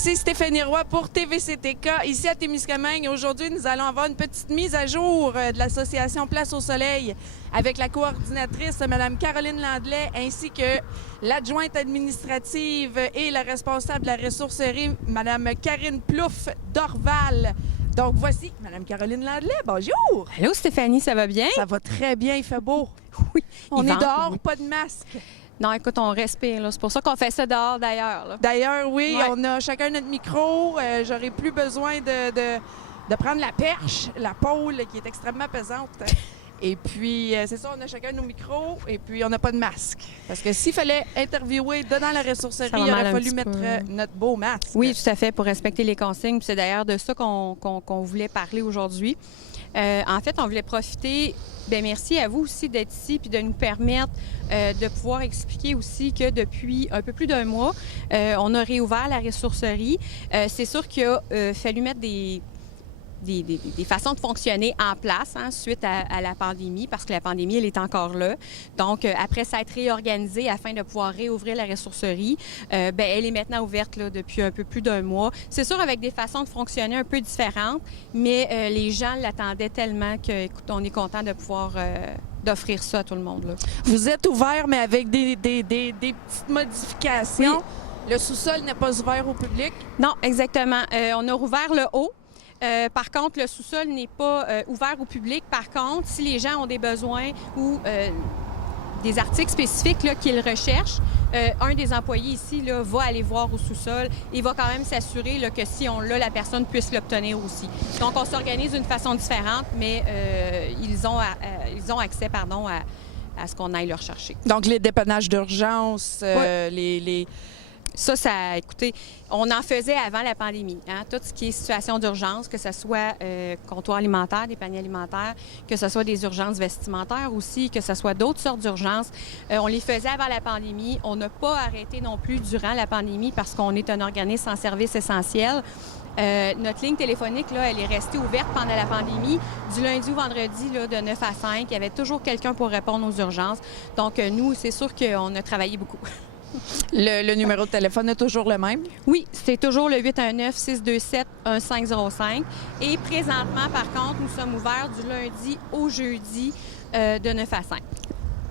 ici Stéphanie Roy pour TVCTK, ici à Témiscamingue. Aujourd'hui, nous allons avoir une petite mise à jour de l'association Place au Soleil avec la coordinatrice, Mme Caroline Landlet, ainsi que l'adjointe administrative et la responsable de la ressourcerie, Mme Karine Plouffe d'Orval. Donc, voici Mme Caroline Landlet. Bonjour! Allô, Stéphanie, ça va bien? Ça va très bien, il fait beau. Oui. On Il est vente, dehors, oui. pas de masque. Non, écoute, on respire, là. C'est pour ça qu'on fait ça dehors, d'ailleurs, là. D'ailleurs, oui, Ouais. on a chacun notre micro. J'aurai plus besoin de prendre la perche, la pôle qui est extrêmement pesante. Et puis, c'est ça, on a chacun nos micros et puis on n'a pas de masque. Parce que s'il fallait interviewer dans la ressourcerie, Ça va il mal aurait un fallu petit mettre peu. notre beau masque. Oui, tout à fait, pour respecter les consignes. Puis c'est d'ailleurs de ça qu'on voulait parler aujourd'hui. En fait, on voulait profiter. Bien, merci à vous aussi d'être ici puis de nous permettre de pouvoir expliquer aussi que depuis un peu plus d'un mois, on a réouvert la ressourcerie. C'est sûr qu'il a fallu mettre des façons de fonctionner en place suite à la pandémie, parce que la pandémie, elle est encore là. Donc, après s'être réorganisée afin de pouvoir réouvrir la ressourcerie, elle est maintenant ouverte là, depuis un peu plus d'un mois. C'est sûr, avec des façons de fonctionner un peu différentes, mais les gens l'attendaient tellement qu'on est content de pouvoir d'offrir ça à tout le monde, là. Vous êtes ouvert, mais avec des petites modifications. Oui. Le sous-sol n'est pas ouvert au public. Non, exactement. On a rouvert le haut. Par contre, le sous-sol n'est pas ouvert au public. Par contre, si les gens ont des besoins ou des articles spécifiques là, qu'ils recherchent, un des employés ici là, va aller voir au sous-sol et va quand même s'assurer là, que si on l'a, la personne puisse l'obtenir aussi. Donc, on s'organise d'une façon différente, mais ils ont accès à ce qu'on aille leur chercher. Donc, les dépannages d'urgence, Oui. Ça, écoutez, on en faisait avant la pandémie. Tout ce qui est situation d'urgence, que ce soit comptoir alimentaire, des paniers alimentaires, que ce soit des urgences vestimentaires aussi, que ce soit d'autres sortes d'urgences. On les faisait avant la pandémie. On n'a pas arrêté non plus durant la pandémie parce qu'on est un organisme en service essentiel. Notre ligne téléphonique, là, elle est restée ouverte pendant la pandémie. Du lundi au vendredi, là, de 9 à 5, il y avait toujours quelqu'un pour répondre aux urgences. Donc, nous, c'est sûr qu'on a travaillé beaucoup. Le numéro de téléphone est toujours le même? Oui, c'est toujours le 819-627-1505. Et présentement, par contre, nous sommes ouverts du lundi au jeudi de 9 à 5.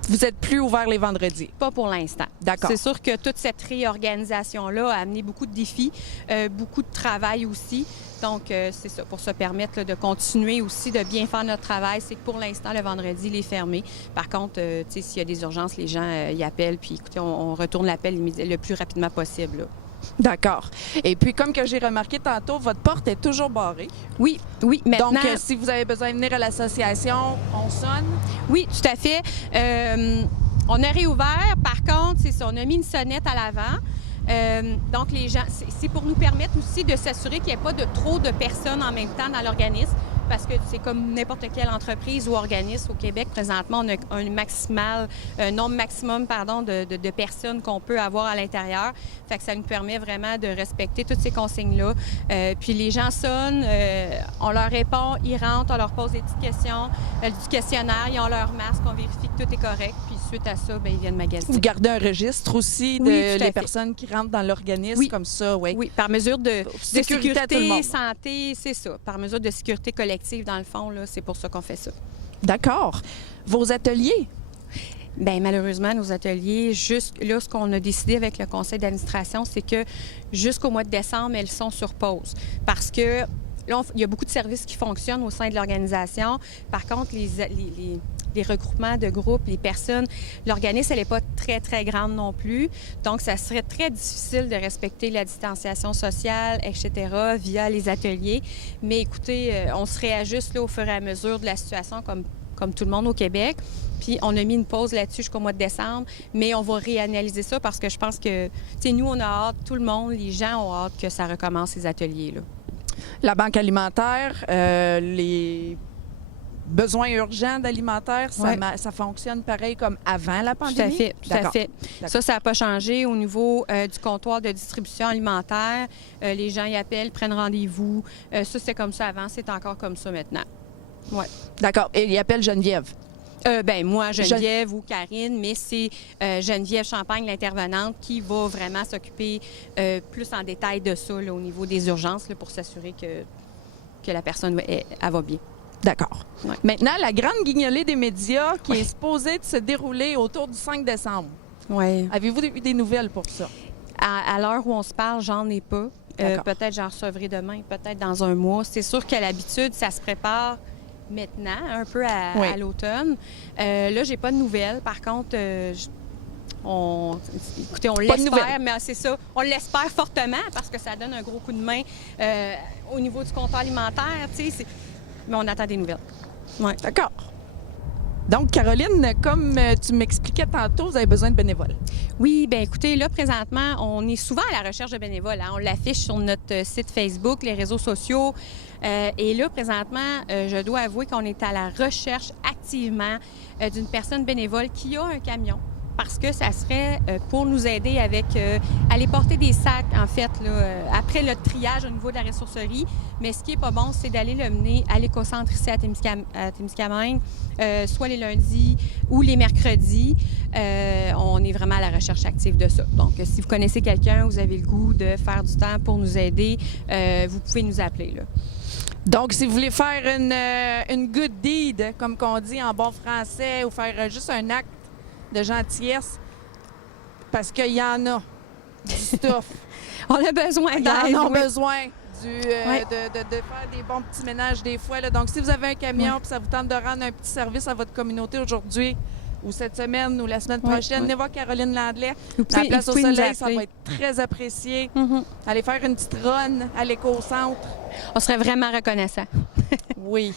Vous n'êtes plus ouvert les vendredis? Pas pour l'instant. D'accord. C'est sûr que toute cette réorganisation-là a amené beaucoup de défis, beaucoup de travail aussi. Donc, c'est ça, pour se permettre là, de continuer aussi de bien faire notre travail. C'est que pour l'instant, le vendredi, il est fermé. Par contre, s'il y a des urgences, les gens y appellent. Puis, écoutez, on retourne l'appel le plus rapidement possible, là. D'accord. Et puis, comme que j'ai remarqué tantôt, votre porte est toujours barrée. Oui, maintenant... Donc, si vous avez besoin de venir à l'association, on sonne? Oui, tout à fait. On a réouvert. Par contre, c'est ça, on a mis une sonnette à l'avant. Donc, les gens, c'est pour nous permettre aussi de s'assurer qu'il n'y ait pas de trop de personnes en même temps dans l'organisme, parce que c'est comme n'importe quelle entreprise ou organisme au Québec. Présentement, on a un nombre maximum de personnes qu'on peut avoir à l'intérieur. Fait que ça nous permet vraiment de respecter toutes ces consignes-là. Puis les gens sonnent, on leur répond, ils rentrent, on leur pose des petites questions, du questionnaire, ils ont leur masque, on vérifie que tout est correct. Puis suite à ça, ils viennent magasiner. Vous gardez un registre aussi des personnes qui rentrent dans l'organisme comme ça, oui? Oui, par mesure de sécurité à tout le monde. Santé, c'est ça. Par mesure de sécurité collective, dans le fond, là, c'est pour ça qu'on fait ça. D'accord. Vos ateliers? Bien, malheureusement, nos ateliers, là, ce qu'on a décidé avec le conseil d'administration, c'est que jusqu'au mois de décembre, elles sont sur pause. Parce que là, il y a beaucoup de services qui fonctionnent au sein de l'organisation. Par contre, les regroupements de groupes, les personnes, l'organisme, elle n'est pas très, très grande non plus. Donc, ça serait très difficile de respecter la distanciation sociale, etc., via les ateliers. Mais écoutez, on se réajuste là, au fur et à mesure de la situation comme tout le monde au Québec. Puis, on a mis une pause là-dessus jusqu'au mois de décembre, mais on va réanalyser ça parce que je pense que, tu sais, nous, on a hâte, tout le monde, les gens ont hâte que ça recommence, ces ateliers-là. La banque alimentaire, les besoins urgents d'alimentaire, ça fonctionne pareil comme avant la pandémie? Tout à fait. Ça n'a pas changé au niveau du comptoir de distribution alimentaire. Les gens y appellent, prennent rendez-vous. Ça, c'était comme ça avant, c'est encore comme ça maintenant. Oui. D'accord. Et ils appellent Geneviève? Moi, Geneviève ou Karine, mais c'est Geneviève Champagne, l'intervenante, qui va vraiment s'occuper plus en détail de ça là, au niveau des urgences là, pour s'assurer que la personne elle va bien. D'accord. Ouais. Maintenant, la grande guignolée des médias qui est supposée de se dérouler autour du 5 décembre. Oui. Avez-vous eu des nouvelles pour ça? À l'heure où on se parle, j'en ai pas. Peut-être j'en recevrai demain, peut-être dans un mois. C'est sûr qu'à l'habitude, ça se prépare maintenant, un peu à l'automne. Là, j'ai pas de nouvelles. Par contre, écoutez, on l'espère, mais c'est ça. On l'espère fortement parce que ça donne un gros coup de main au niveau du comptoir alimentaire, tu sais. Mais on attend des nouvelles. Ouais. D'accord. Donc, Caroline, comme tu m'expliquais tantôt, vous avez besoin de bénévoles. Oui, bien écoutez, là, présentement, on est souvent à la recherche de bénévoles. Hein. On l'affiche sur notre site Facebook, les réseaux sociaux. Et là, présentement, je dois avouer qu'on est à la recherche activement d'une personne bénévole qui a un camion. Parce que ça serait pour nous aider avec aller porter des sacs, en fait, là, après le triage au niveau de la ressourcerie. Mais ce qui est pas bon, c'est d'aller le mener à l'écocentre ici à Témiscamingue, soit les lundis ou les mercredis. On est vraiment à la recherche active de ça. Donc, si vous connaissez quelqu'un, vous avez le goût de faire du temps pour nous aider, vous pouvez nous appeler, là. Donc, si vous voulez faire une good deed, comme qu'on dit en bon français, ou faire juste un acte de gentillesse, parce qu'il y en a du stuff. On a besoin d'aide. Ils en ont besoin de faire des bons petits ménages des fois. Là. Donc, si vous avez un camion et ça vous tente de rendre un petit service à votre communauté aujourd'hui ou cette semaine ou la semaine prochaine, venez voir Caroline Landlet. La place au soleil, ça va être très apprécié. Allez faire une petite run à l'éco-centre. On serait vraiment reconnaissant. Oui.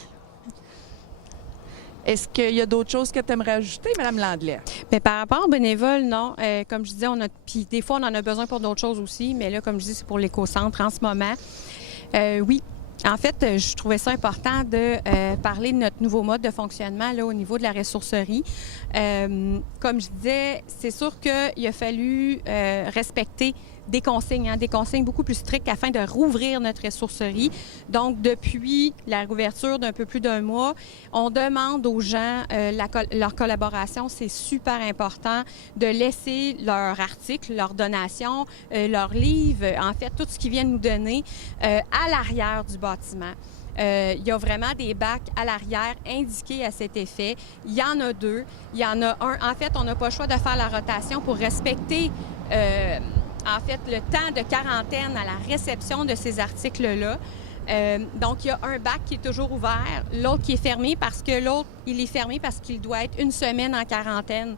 Est-ce qu'il y a d'autres choses que tu aimerais ajouter, Mme Landlet? Bien, par rapport aux bénévoles, non. Comme je disais, puis des fois, on en a besoin pour d'autres choses aussi, mais là, comme je dis, c'est pour l'éco-centre en ce moment. Oui. En fait, je trouvais ça important de parler de notre nouveau mode de fonctionnement là, au niveau de la ressourcerie. Comme je disais, c'est sûr qu'il a fallu respecter des consignes beaucoup plus strictes afin de rouvrir notre ressourcerie. Donc, depuis la réouverture d'un peu plus d'un mois, on demande aux gens leur collaboration. C'est super important de laisser leurs articles, leurs donations, leurs livres, en fait, tout ce qu'ils viennent nous donner à l'arrière du bâtiment. Il y a vraiment des bacs à l'arrière indiqués à cet effet. Il y en a 2. Il y en a un. En fait, on n'a pas le choix de faire la rotation pour respecter en fait, le temps de quarantaine à la réception de ces articles-là. Donc, il y a un bac qui est toujours ouvert, l'autre qui est fermé parce que l'autre, il est fermé parce qu'il doit être une semaine en quarantaine.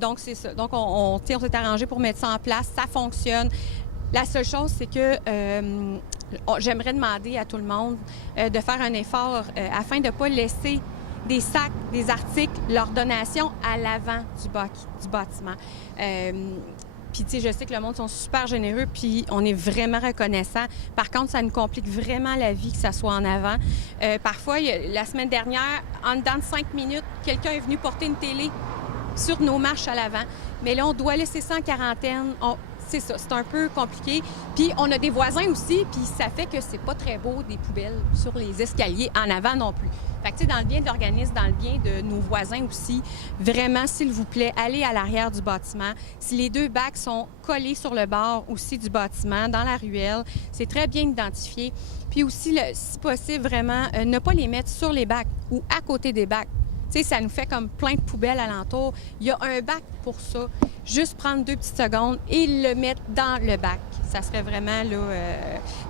Donc, c'est ça. Donc, on s'est arrangé pour mettre ça en place. Ça fonctionne. La seule chose, c'est que j'aimerais demander à tout le monde de faire un effort afin de ne pas laisser des sacs, des articles, leur donation à l'avant du bâtiment. Puis, tu sais, je sais que le monde sont super généreux, puis on est vraiment reconnaissant. Par contre, ça nous complique vraiment la vie que ça soit en avant. Parfois, la semaine dernière, en dedans de 5 minutes, quelqu'un est venu porter une télé sur nos marches à l'avant. Mais là, on doit laisser ça en quarantaine. C'est ça, c'est un peu compliqué. Puis on a des voisins aussi, puis ça fait que c'est pas très beau des poubelles sur les escaliers en avant non plus. Fait que tu sais, dans le bien de l'organisme, dans le bien de nos voisins aussi, vraiment, s'il vous plaît, allez à l'arrière du bâtiment. Si les 2 bacs sont collés sur le bord aussi du bâtiment, dans la ruelle, c'est très bien identifié. Puis aussi, si possible, vraiment, ne pas les mettre sur les bacs ou à côté des bacs. Tu sais, ça nous fait comme plein de poubelles alentour. Il y a un bac pour ça. Juste prendre 2 petites secondes et le mettre dans le bac. Ça serait vraiment, là...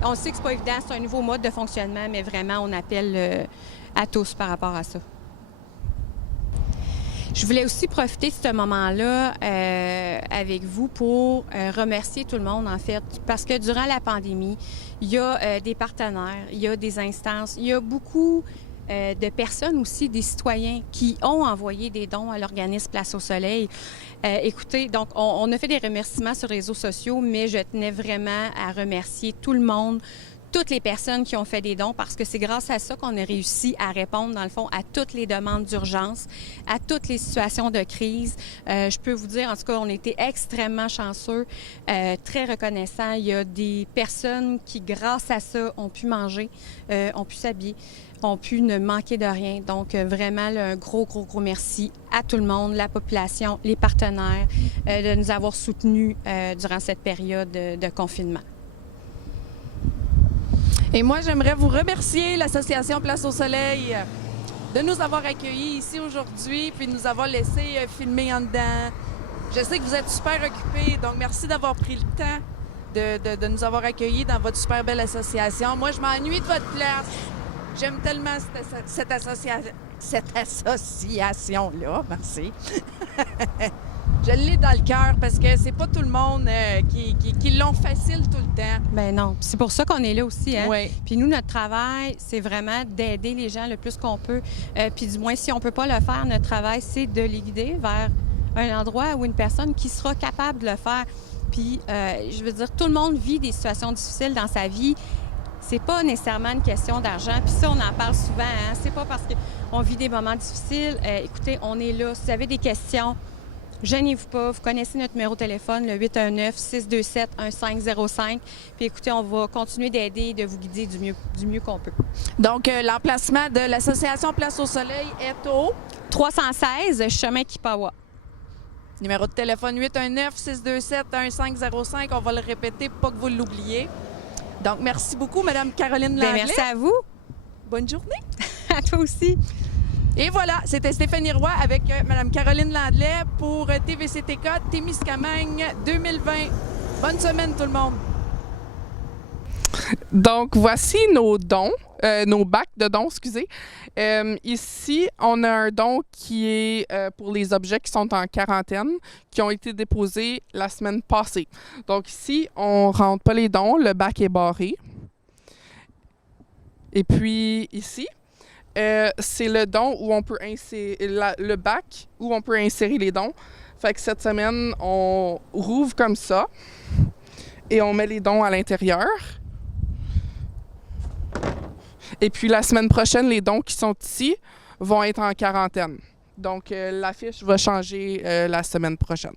on sait que c'est pas évident, c'est un nouveau mode de fonctionnement, mais vraiment, on appelle à tous par rapport à ça. Je voulais aussi profiter de ce moment-là avec vous pour remercier tout le monde, en fait, parce que durant la pandémie, il y a des partenaires, il y a des instances, il y a beaucoup... de personnes aussi, des citoyens qui ont envoyé des dons à l'organisme Place au Soleil. Écoutez, donc, on a fait des remerciements sur les réseaux sociaux, mais je tenais vraiment à remercier tout le monde, toutes les personnes qui ont fait des dons parce que c'est grâce à ça qu'on a réussi à répondre, dans le fond, à toutes les demandes d'urgence, à toutes les situations de crise. Je peux vous dire, en tout cas, on était extrêmement chanceux, très reconnaissants. Il y a des personnes qui, grâce à ça, ont pu manger, ont pu s'habiller, ont pu ne manquer de rien. Donc, vraiment, là, un gros merci à tout le monde, la population, les partenaires, de nous avoir soutenus durant cette période de confinement. Et moi, j'aimerais vous remercier, l'Association Place au Soleil, de nous avoir accueillis ici aujourd'hui, puis de nous avoir laissé filmer en dedans. Je sais que vous êtes super occupés, donc merci d'avoir pris le temps de nous avoir accueillis dans votre super belle association. Moi, je m'ennuie de votre place. J'aime tellement cette association-là. Merci. Je l'ai dans le cœur parce que c'est pas tout le monde qui l'ont facile tout le temps. Ben non. C'est pour ça qu'on est là aussi. Hein? Oui. Puis nous, notre travail, c'est vraiment d'aider les gens le plus qu'on peut. Puis du moins, si on peut pas le faire, notre travail, c'est de les guider vers un endroit ou une personne qui sera capable de le faire. Puis, je veux dire, tout le monde vit des situations difficiles dans sa vie. C'est pas nécessairement une question d'argent. Puis ça, on en parle souvent. Hein? C'est pas parce qu'on vit des moments difficiles. Écoutez, on est là. Si vous avez des questions, gênez-vous pas. Vous connaissez notre numéro de téléphone, le 819-627-1505. Puis écoutez, on va continuer d'aider et de vous guider du mieux qu'on peut. Donc, l'emplacement de l'Association Place au Soleil est au 316 chemin Kipawa. Numéro de téléphone 819-627-1505. On va le répéter pour pas que vous l'oubliez. Donc, merci beaucoup, Mme Caroline Landlet. Bien, merci à vous. Bonne journée. À toi aussi. Et voilà, c'était Stéphanie Roy avec Mme Caroline Landlet pour TVCTK Témiscamingue 2020. Bonne semaine, tout le monde. Donc, voici nos dons, nos bacs de dons, excusez. Ici, on a un don qui est pour les objets qui sont en quarantaine, qui ont été déposés la semaine passée. Donc ici, on ne rentre pas les dons, le bac est barré. Et puis ici, c'est le don où on peut insérer, le bac où on peut insérer les dons. Fait que cette semaine, on rouvre comme ça et on met les dons à l'intérieur. Et puis la semaine prochaine, les dons qui sont ici vont être en quarantaine. Donc l'affiche va changer la semaine prochaine.